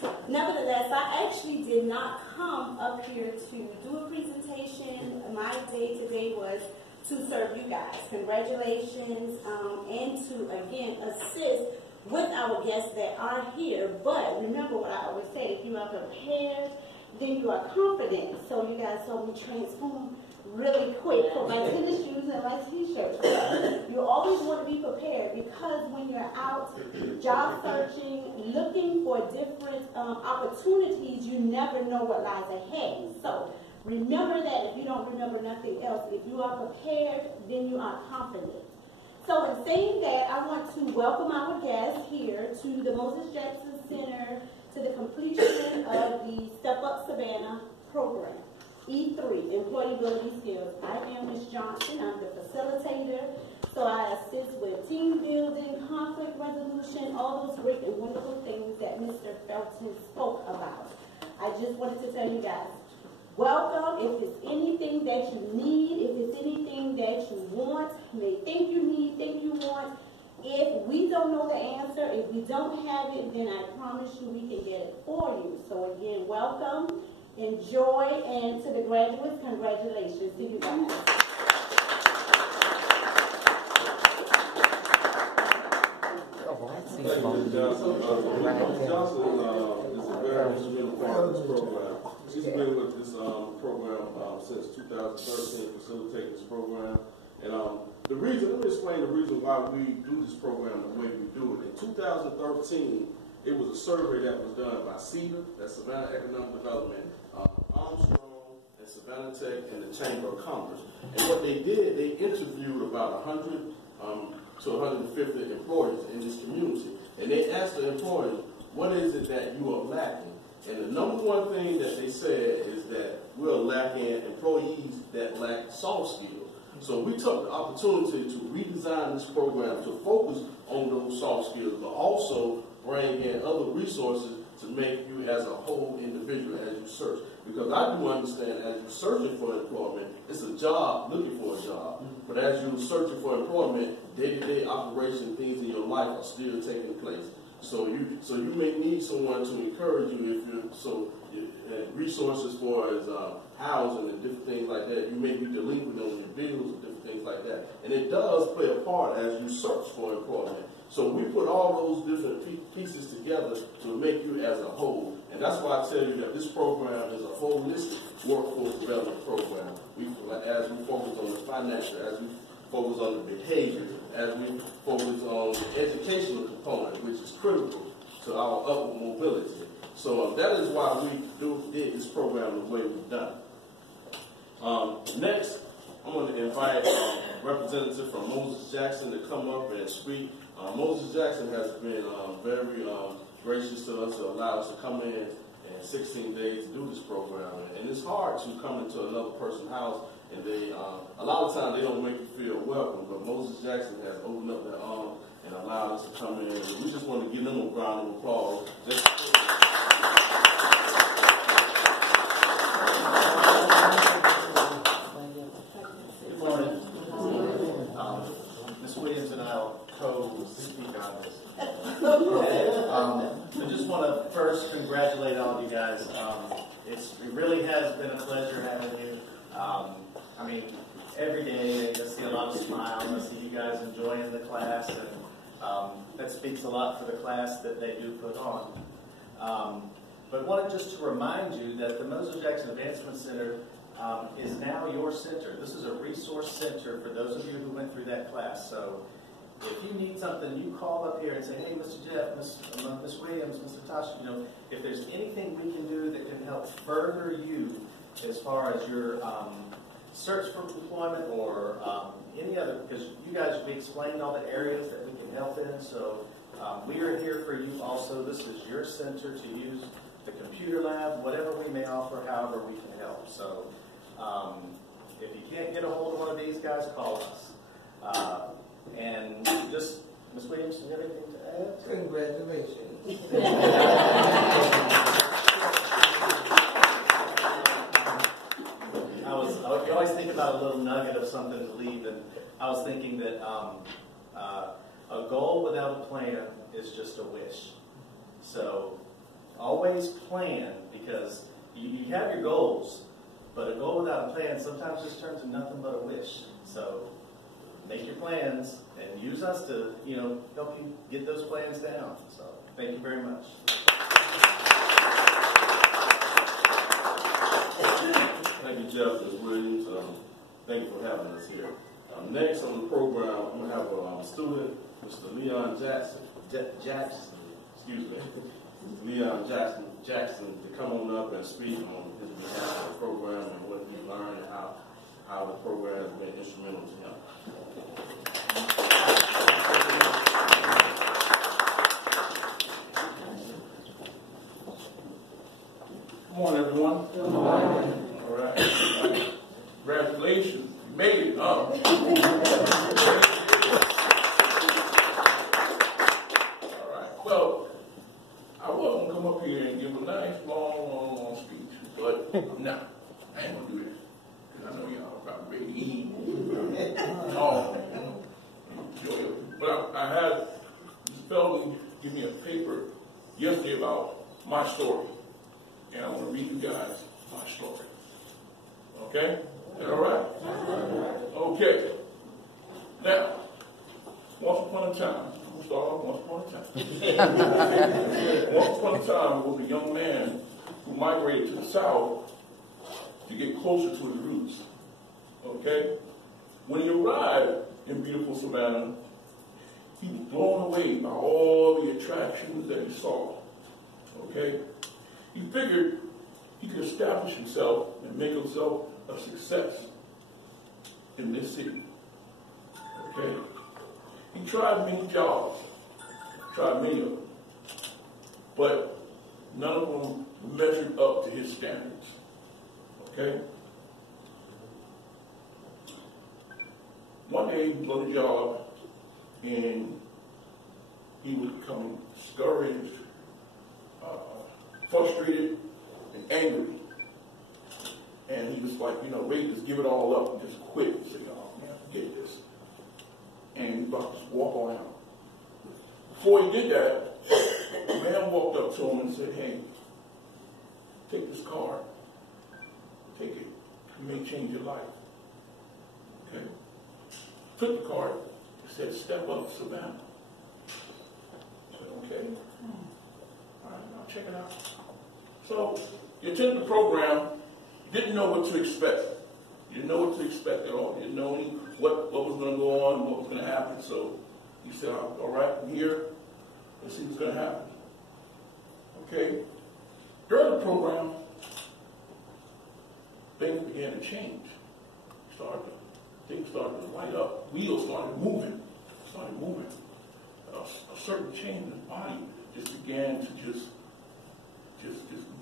But nevertheless, I actually did not come up here to do a presentation. My day today was to serve you guys. Congratulations, and to, again, assist with our guests that are here. But remember what I always say, if you are prepared, then you are confident. So you guys saw me transform really quick for my tennis shoes and my t-shirts. You always want to be prepared, because when you're out job searching, looking for different opportunities, you never know what lies ahead. So remember that. If you don't remember nothing else, if you are prepared, then you are confident. So in saying that, I want to welcome our guests here to the Moses Jackson Center, to the completion of the Step Up Savannah program. E3, Employability Skills. I am Ms. Johnson. I'm the facilitator. So I assist with team building, conflict resolution, all those great and wonderful things that Mr. Felton spoke about. I just wanted to tell you guys, welcome. If it's anything that you need, if it's anything that you want, may think you need, think you want, if we don't know the answer, if we don't have it, then I promise you we can get it for you. So again, welcome. Enjoy, and to the graduates, congratulations. See you guys. Johnson is a very instrumental part of this program. She's been with this program since 2013, facilitating this program. And the reason, let me explain the reason why we do this program the way we do it. In 2013, it was a survey that was done by C.A.P, that's Savannah Economic Development, Armstrong, and Savannah Tech, and the Chamber of Commerce. And what they did, they interviewed about 100 to 150 employees in this community. And they asked the employees, what is it that you are lacking? And the number one thing that they said is that we're lacking employees that lack soft skills. So we took the opportunity to redesign this program to focus on those soft skills, but also bring in other resources to make you as a whole individual as you search. Because I do understand, as you're searching for employment, it's a job, looking for a job. But as you're searching for employment, day-to-day operation things in your life are still taking place. So you may need someone to encourage you if you're resources for as housing and different things like that. You may be delinquent on your bills and different things like that. And it does play a part as you search for employment. So we put all those different pieces together to make you as a whole. And that's why I tell you that this program is a holistic workforce development program. As we focus on the financial, as we focus on the behavior, as we focus on the educational component, which is critical to our upward mobility. So that is why we did this program the way we've done it. Next, I'm going to invite a representative from Moses Jackson to come up and speak. Moses Jackson has been very gracious to us to allow us to come in 16 days to do this program. And it's hard to come into another person's house and they, a lot of times they don't make you feel welcome, but Moses Jackson has opened up their arms and allowed us to come in. And we just want to give them a round of applause. Good morning. Ms. Williams and I will co-speak on this. I just want to first congratulate all of you guys. It really has been a pleasure having you. I mean, every day I just see a lot of smiles. I see you guys enjoying the class, and that speaks a lot for the class that they do put on. But wanted just to remind you that the Moses Jackson Advancement Center is now your center. This is a resource center for those of you who went through that class. So if you need something, you call up here and say, hey, Mr. Jeff, Ms. Williams, Mr. Tosh, if there's anything we can do that can help further you as far as your search for employment or any other, because you guys, we explained all the areas that we can help in. So we are here for you also. This is your center to use the computer lab, whatever we may offer, however we can help. So if you can't get a hold of one of these guys, call us. And just, Ms. Williams, do you have anything to add? Congratulations. You always think about a little nugget of something to leave, and I was thinking that a goal without a plan is just a wish. So always plan, because you have your goals, but a goal without a plan sometimes just turns to nothing but a wish. So make your plans and use us to, help you get those plans down. So thank you very much. Thank you, Jeff Williams. Thank you for having us here. Next on the program, I'm going to have a student, Mr. Leon Jackson, Leon Jackson, to come on up and speak on his behalf of the program and what he learned and how the program has been instrumental to him. Good morning, everyone. Good morning. All right. Congratulations. You made it, huh? All right. Well, I was going to come up here and give a nice, long speech, but I'm not. I ain't going to do that. Because I know y'all probably ready to eat. But I had this fellow give me a paper yesterday about my story. And I want to read you guys my story. Okay? Is that all right? Okay. Now, once upon a time, I'm going to start off once upon a time. Once upon a time was a young man who migrated to the south to get closer to his roots. Okay? When he arrived in beautiful Savannah, he was blown away by all the attractions that he saw. Okay? He figured he could establish himself and make himself a success in this city. Okay? He tried many jobs, tried many of them, but none of them measured up to his standards. Okay? One day he got a job and he was becoming discouraged, frustrated, and angry. And he was like, ready to just give it all up and just quit and say, oh man, forget this. And he was about to just walk on out. Before he did that, a man walked up to him and said, hey, take this card. Take it. It may change your life. Okay? Took the card. It said, step up, Savannah. I said, okay. All right, I'll check it out. So, you attended the program, didn't know what to expect. You didn't know what to expect at all. You didn't know what was going to go on and what was going to happen. So, you said, all right, I'm here. Let's see what's going to happen. Okay? During the program, things began to change. Things started to light up. Wheels started moving. A certain change in his body just began to just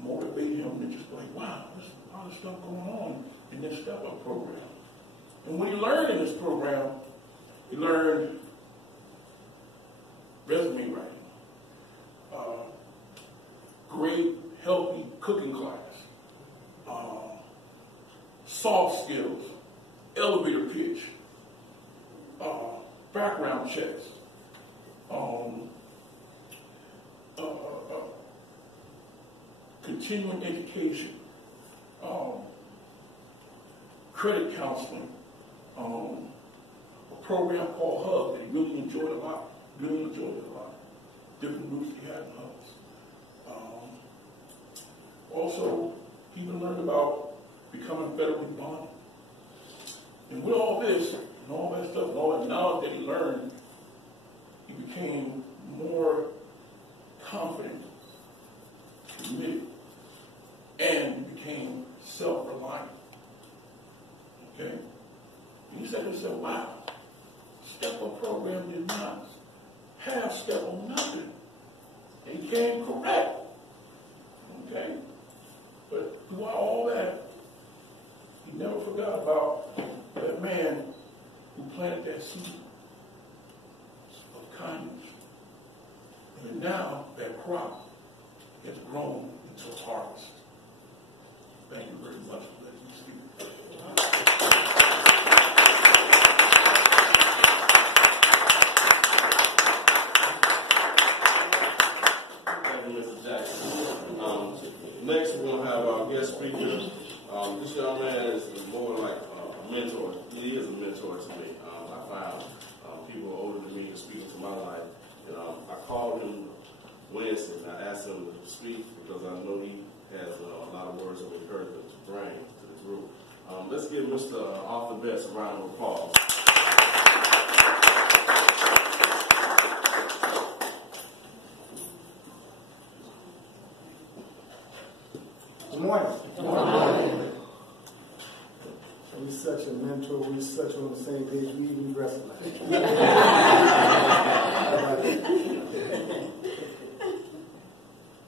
motivate him and just like, wow, there's a lot of stuff going on in this step-up program. And what he learned in this program, he learned resume writing, great, healthy cooking class, soft skills, elevator pitch, background checks, continuing education, credit counseling, a program called Hub that he really enjoyed a lot. Different groups he had in Hubs. Also, he even learned about becoming federally bonded. And with all this, and all that stuff, and all that knowledge that he learned, he became more confident, committed, and he became self-reliant. Okay? And he said to himself, wow, step-up program did not have step on nothing. He came correct. Okay? But throughout all that, he never forgot about that man who planted that seed of kindness. And now that crop has grown into a harvest. Thank you very much for letting me speak. Thank you, mentor to me. I found people older than me speaking to my life. And I called him Wednesday and I asked him to speak because I know he has a lot of words of encouragement to bring to the group. Let's give Mr. Arthur Best a round of applause. Good morning. Good morning. We're such a mentor. We're such on the same page. We even dress alike.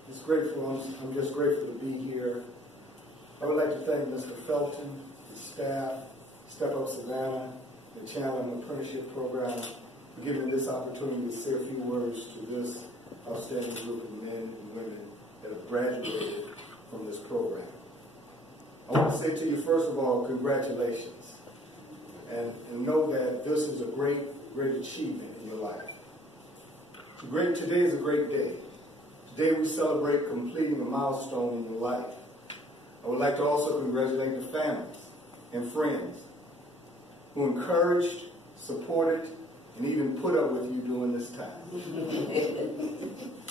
It's grateful. I'm just grateful to be here. I would like to thank Mr. Felton, his staff, C.A.P Savannah, the Chatham Apprenticeship Program for giving this opportunity to say a few words to this outstanding group of men and women that have graduated from this program. I want to say to you, first of all, congratulations. And know that this is a great achievement in your life. Today is a great day. Today we celebrate completing a milestone in your life. I would like to also congratulate the families and friends who encouraged, supported, and even put up with you during this time.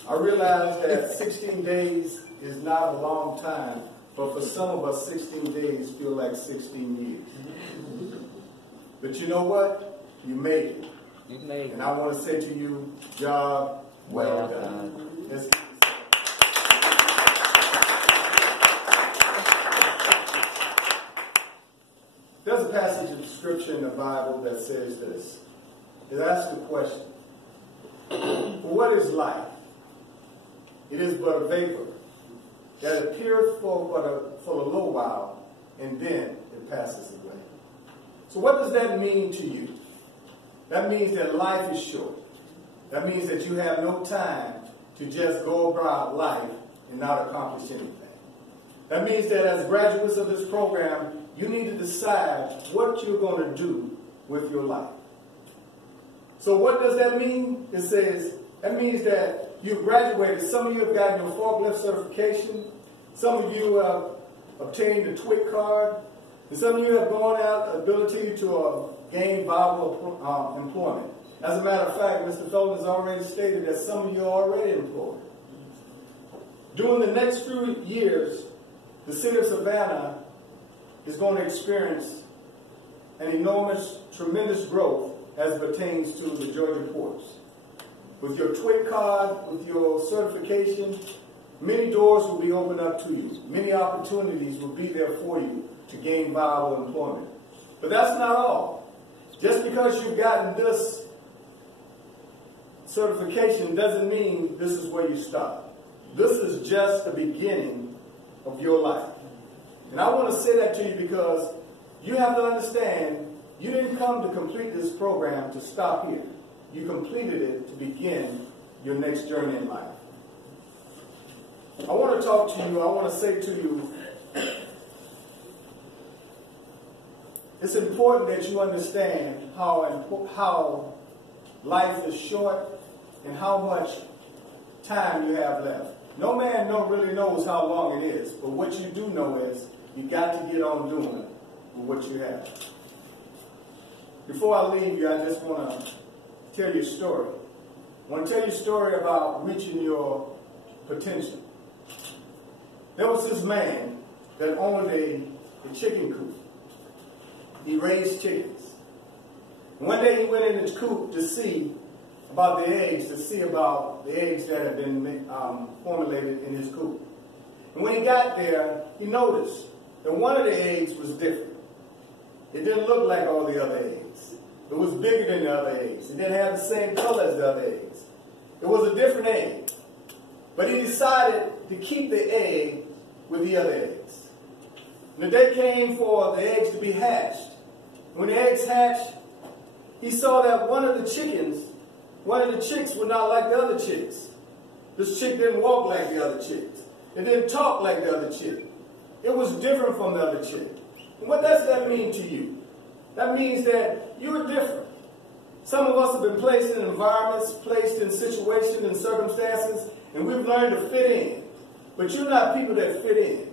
I realize that 16 days is not a long time, but for some of us, 16 days feel like 16 years. But you know what? You made it. You made it. And I want to say to you, job well done. Yes. There's a passage of scripture in the Bible that says this. It asks the question, what is life? It is but a vapor that appeareth for a little while, and then it passes away. So what does that mean to you? That means that life is short. That means that you have no time to just go about life and not accomplish anything. That means that as graduates of this program, you need to decide what you're going to do with your life. So what does that mean? It says, that means that you graduated. Some of you have gotten your forklift certification. Some of you have obtained a TWIC card. And some of you have gone out ability to gain viable employment. As a matter of fact, Mr. Felton has already stated that some of you are already employed. During the next few years, the city of Savannah is going to experience an enormous, tremendous growth as it pertains to the Georgia ports. With your TWIC card, with your certification, many doors will be opened up to you. Many opportunities will be there for you to gain viable employment. But that's not all. Just because you've gotten this certification doesn't mean this is where you stop. This is just the beginning of your life. And I want to say that to you because you have to understand you didn't come to complete this program to stop here. You completed it to begin your next journey in life. I want to talk to you, I want to say to you, it's important that you understand how life is short and how much time you have left. No man really knows how long it is, but what you do know is you got to get on doing with what you have. Before I leave you, I just want to tell you a story. I want to tell you a story about reaching your potential. There was this man that owned a chicken coop. He raised chickens. And one day he went in his coop to see about the eggs, that had been formulated in his coop. And when he got there, he noticed that one of the eggs was different. It didn't look like all the other eggs. It was bigger than the other eggs. It didn't have the same color as the other eggs. It was a different egg. But he decided to keep the egg with the other eggs. And the day came for the eggs to be hatched. When the eggs hatched, he saw that one of the chicks were not like the other chicks. This chick didn't walk like the other chicks. It didn't talk like the other chick. It was different from the other chick. And what does that mean to you? That means that you're different. Some of us have been placed in environments, placed in situations and circumstances, and we've learned to fit in. But you're not people that fit in.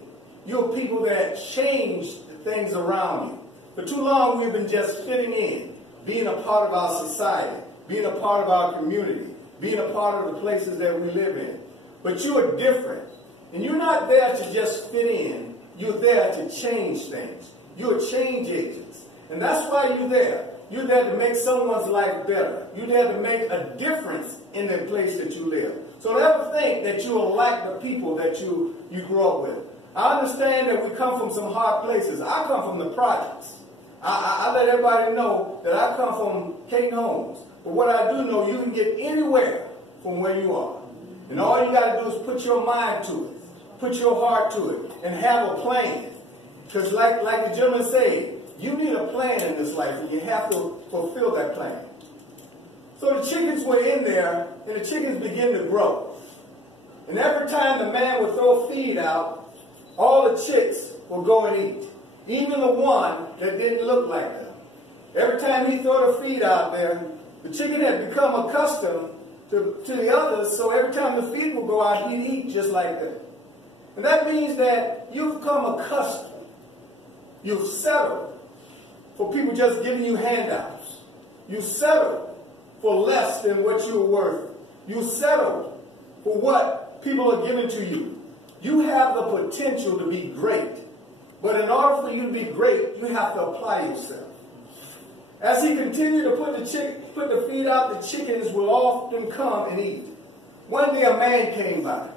You're people that change the things around you. For too long, we've been just fitting in, being a part of our society, being a part of our community, being a part of the places that we live in. But you are different. And you're not there to just fit in. You're there to change things. You're change agents. And that's why you're there. You're there to make someone's life better. You're there to make a difference in the place that you live. So don't ever think that you are like the people that you grew up with. I understand that we come from some hard places. I come from the projects. I let everybody know that I come from Cape Homes. But what I do know, you can get anywhere from where you are. And all you got to do is put your mind to it, put your heart to it, and have a plan. Because like the gentleman said, you need a plan in this life, and you have to fulfill that plan. So the chickens were in there, and the chickens began to grow. And every time the man would throw feed out, all the chicks would go and eat. Even the one that didn't look like them. Every time he threw the feed out there, the chicken had become accustomed to the others, so every time the feed would go out, he'd eat just like that. And that means that you've become accustomed. You've settled for people just giving you handouts. You settled for less than what you're worth. You settled for what people are giving to you. You have the potential to be great. But in order for you to be great, you have to apply yourself. As he continued to put the feed out, the chickens will often come and eat. One day a man came by.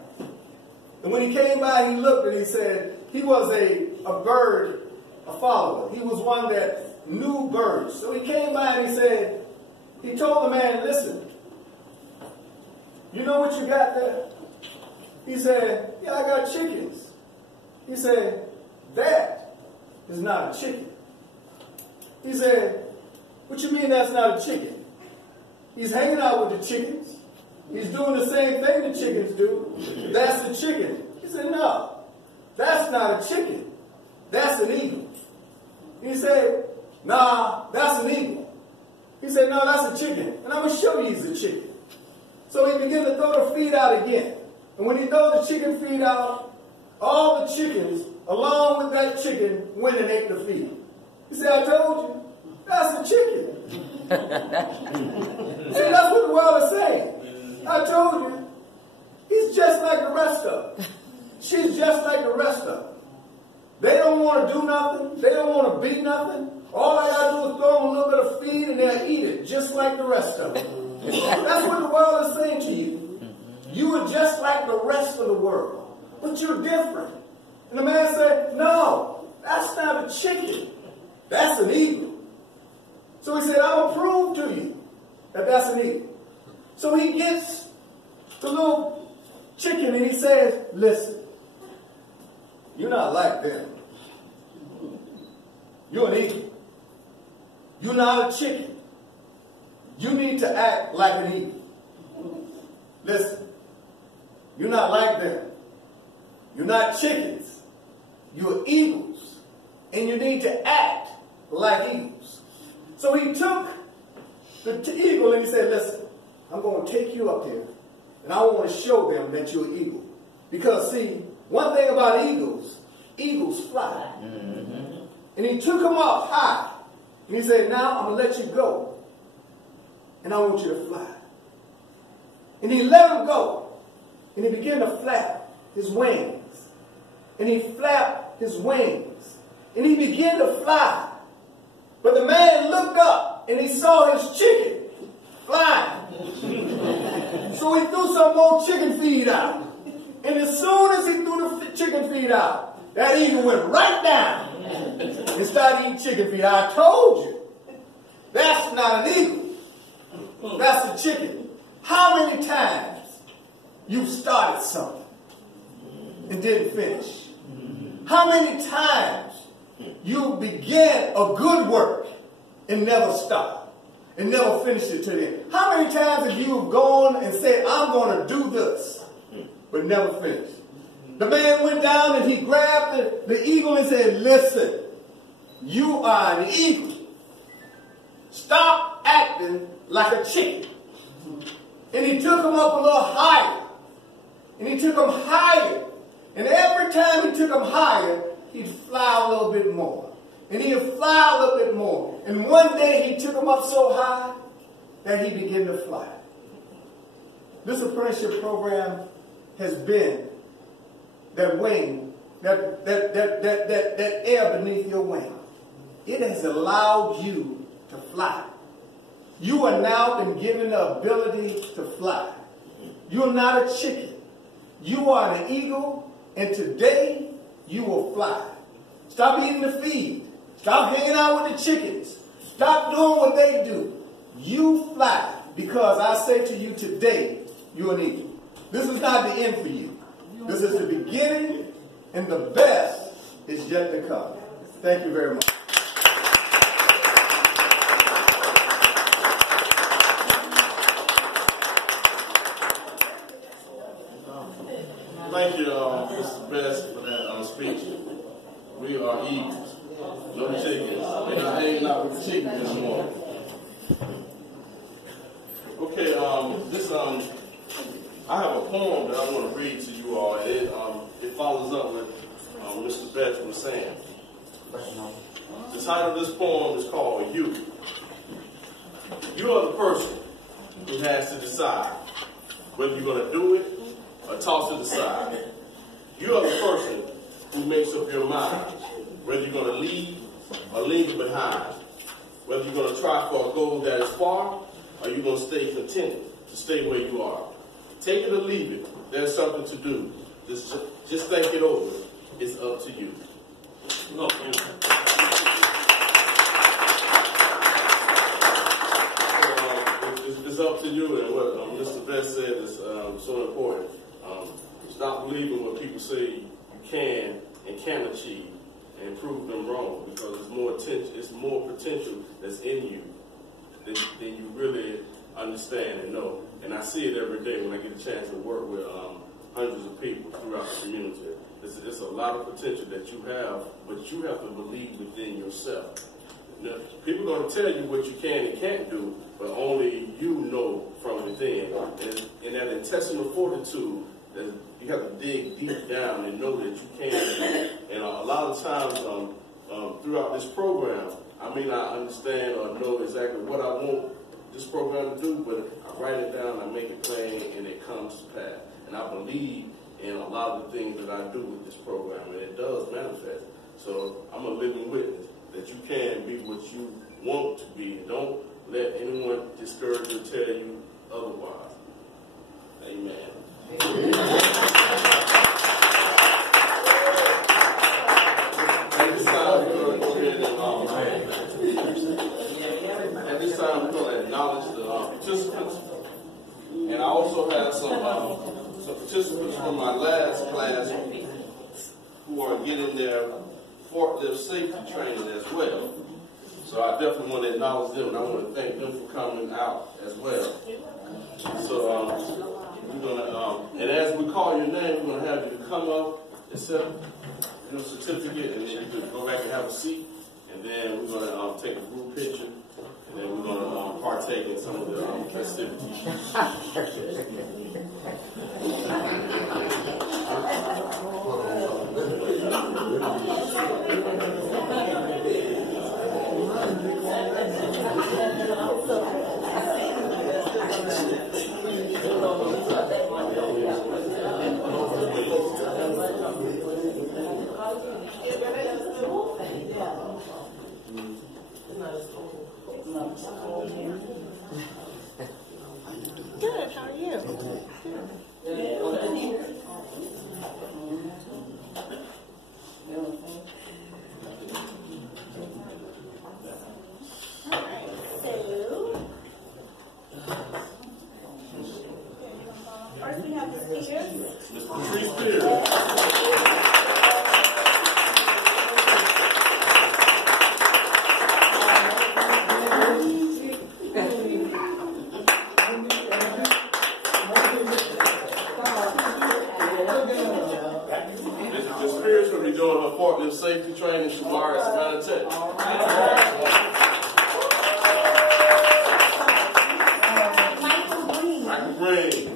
And when he came by, he looked and he said, he was a bird, a follower. He was one that knew birds. So he came by and he told the man, listen, you know what you got there? He said, yeah, I got chickens. He said, that is not a chicken. He said, what you mean that's not a chicken? He's hanging out with the chickens. He's doing the same thing the chickens do. That's the chicken. He said, no, that's not a chicken. That's an eagle. He said, nah, that's an eagle. He said, no, that's a chicken. And I'm going to show you he's a chicken. So he began to throw the feed out again. And when he threw the chicken feed out, all the chickens, along with that chicken, went and ate the feed. He said, I told you, that's a chicken. See, that's what the world is saying. I told you, he's just like the rest of them. She's just like the rest of them. They don't want to do nothing. They don't want to be nothing. All I got to do is throw them a little bit of feed and they'll eat it, just like the rest of them. That's what the world is saying to you. You are just like the rest of the world, but you're different. And the man said, no, that's not a chicken. That's an eagle. So he said, I will prove to you that that's an eagle. So he gets the little chicken and he says, listen, you're not like them. You're an eagle. You're not a chicken. You need to act like an eagle. Listen, you're not like them. You're not chickens. You're eagles. And you need to act like eagles. So he took the eagle and he said, listen, I'm going to take you up here and I want to show them that you're an eagle. Because see, one thing about eagles, eagles fly. Mm-hmm. And he took him up high. And he said, now I'm going to let you go. And I want you to fly. And he let him go. And he began to flap his wings. And he flapped his wings. And he began to fly. But the man looked up and he saw his chicken flying. So he threw some more chicken feed out. And as soon as he threw the chicken feed out, that eagle went right down and started eating chicken feed. I told you, that's not an eagle. That's a chicken. How many times you've started something and didn't finish? How many times you began a good work and never stopped and never finished it to the end? How many times have you gone and said, I'm going to do this, but never finished? The man went down and he grabbed the eagle and said, listen, you are an eagle. Stop acting like a chicken. And he took him up a little higher. And he took him higher. And every time he took him higher, he'd fly a little bit more. And he'll fly a little bit more. And one day he took him up so high that he began to fly. This apprenticeship program has been that wing, that air beneath your wing. It has allowed you to fly. You are now been given the ability to fly. You're not a chicken. You are an eagle, and today you will fly. Stop eating the feed. Stop hanging out with the chickens. Stop doing what they do. You fly, because I say to you today, you're an eagle. This is not the end for you. This is the beginning, and the best is yet to come. Thank you very much. Thank you, Mr. Best, for that speech. We are eagles, no chickens. We're not hanging out with chickens anymore. Okay, I have a poem that I want to read to you all. It follows up with Mr. Best was saying. The title of this poem is called You. You are the person who has to decide whether you're going to do it or toss it aside. You are the person who makes up your mind whether you're going to leave or leave it behind, whether you're going to try for a goal that is far or you're going to stay content to stay where you are. Take it or leave it. There's something to do. Just think it over. It's up to you. It's up to you, and what Mr. Best said is so important. Stop believing what people say you can and can't achieve, and prove them wrong, because it's more potential that's in you than you really understand and know. And I see it every day when I get a chance to work with hundreds of people throughout the community. It's a lot of potential that you have, but you have to believe within yourself. Now, people are going to tell you what you can and can't do, but only you know from within. And in that intestinal fortitude, that you have to dig deep down and know that you can. And a lot of times throughout this program, I may not understand or know exactly what I want this program to do, but I write it down, I make it plain, and it comes to pass. And I believe in a lot of the things that I do with this program, and it does manifest. So I'm a living witness that you can be what you want to be. Don't let anyone discourage you or tell you otherwise. Amen. At this time, we're going to acknowledge the participants. And I also have some participants from my last class who are getting their forklift safety training as well. So I definitely want to acknowledge them, and I want to thank them for coming out as well. So we're going to, and as we call your name, we're going to have you come up, accept your certificate, and then you can go back and have a seat. And then we're going to take a group picture, and then we're going to partake in some of the festivities. Good, how are you? First we have the speakers. Forklift safety training, Shamar is Fiance. Michael Green.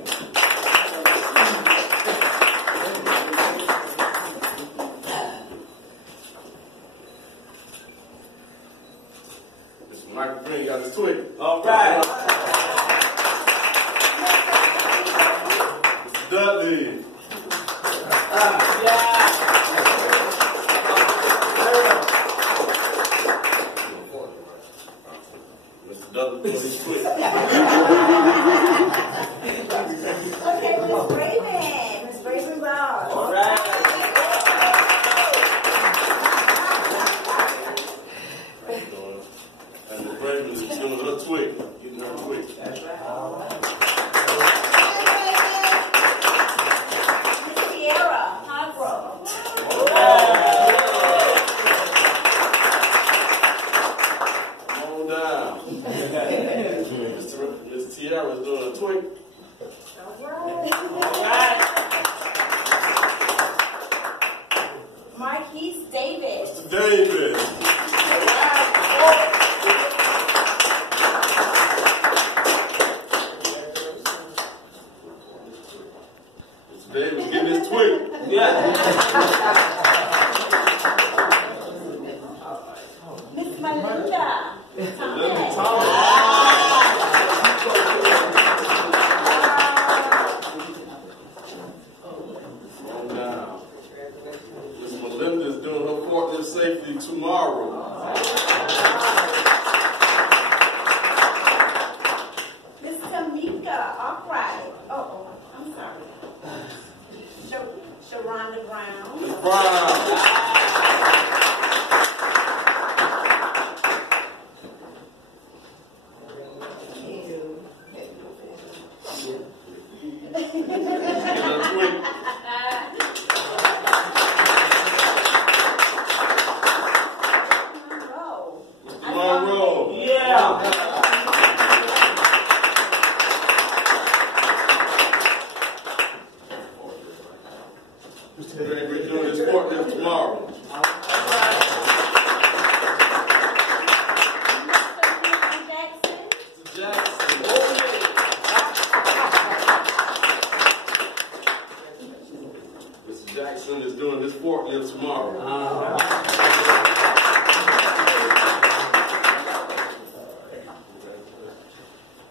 Dudley. Mr. Dudley, please quit. Okay, Miss Raven. Miss Raven Ball. All right. And Miss Raven is doing her twig. Getting her twig. That's right. Was doing a twig. All right. Marquise Davis. Mr. Davis. Mr. Davis getting his twig. Yeah. Miss Melinda. Safely tomorrow. Miss Tamika Arkwright. Oh, I'm sorry. Sharonda Brown. Miss Brown. We're doing this forklift tomorrow. Mr. Jackson. Mr. Jackson is doing this forklift tomorrow.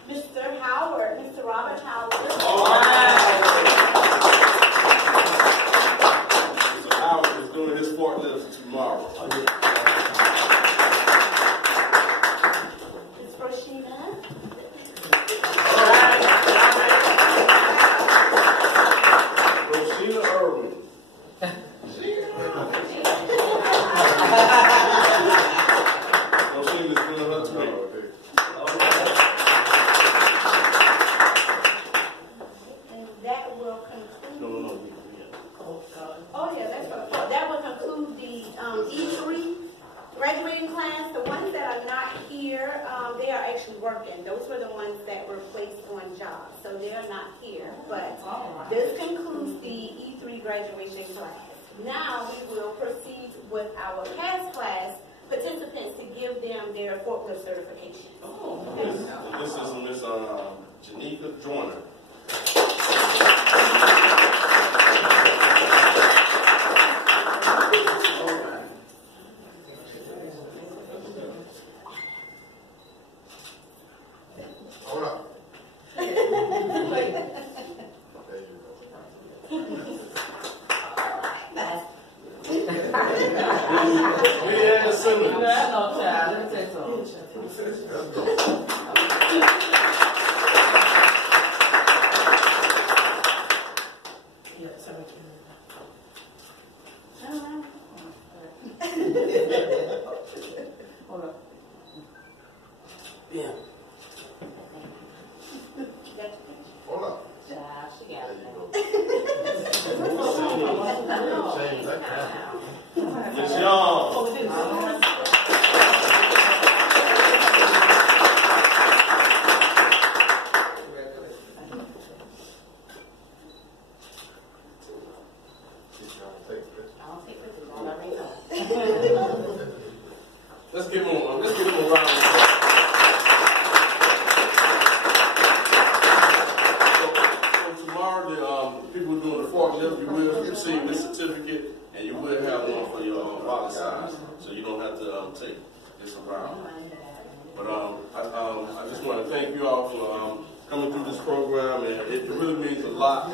Mr. Howard, Mr. Robert Howard. Mr. Howard is doing his forklift tomorrow. Ms. Roshina. Roshina Irwin. Roshina is doing her twig. And that will conclude. No. Oh yeah, that's what. That will conclude the E3 graduating class. The ones that are not here, they are actually working. Those were the ones that were placed on jobs, so they are not here. But this concludes the E3 graduation class. Now we will proceed with our past class participants to give them their forklift certification. This is Miss Janika Joyner. Hold up. Leanne Simmons. Yeah. Hold up. Miss Young. Let's give him a round of applause. So tomorrow, the people doing the forklift, you will receive this certificate, and you will have one for your body size, so you don't have to take this around. But I just want to thank you all for coming through this program, and it really means a lot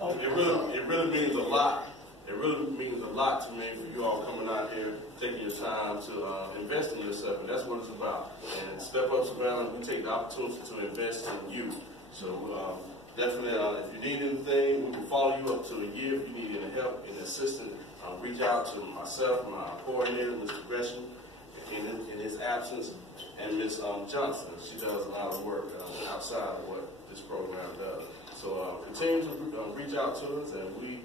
It really means a lot. It really means a lot to me for you all coming out here, taking your time to invest in yourself, and that's what it's about. And Step Up's around, we take the opportunity to invest in you. So definitely, if you need anything, we can follow you up to a year. If you need any help, any assistance, reach out to myself, my coordinator, Mr. Gresham, in his absence, and Ms. Johnson. She does a lot of work outside of what this program does. So continue to reach out to us, and we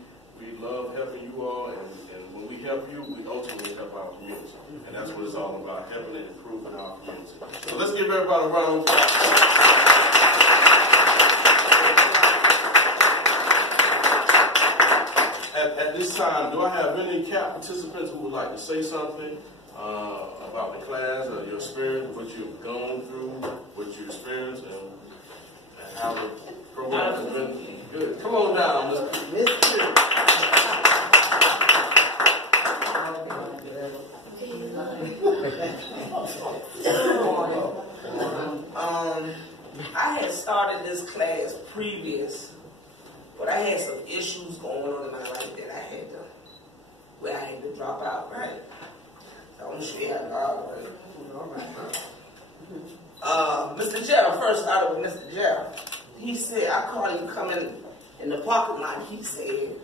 love helping you all, and when we help you, we ultimately help our community. And that's what it's all about, helping and improving our community. So let's give everybody a round of applause. At this time, do I have any CAP participants who would like to say something about the class or your experience, what you've gone through, what you experienced, and how the program has been? Good. Come on down, Mr. I had started this class previous, but I had some issues going on in my life that I had to drop out, right? So I'm sure you have all right. Mr. Gerald, first started with Mr. Gerald. He said, I called you coming in the parking lot. He said,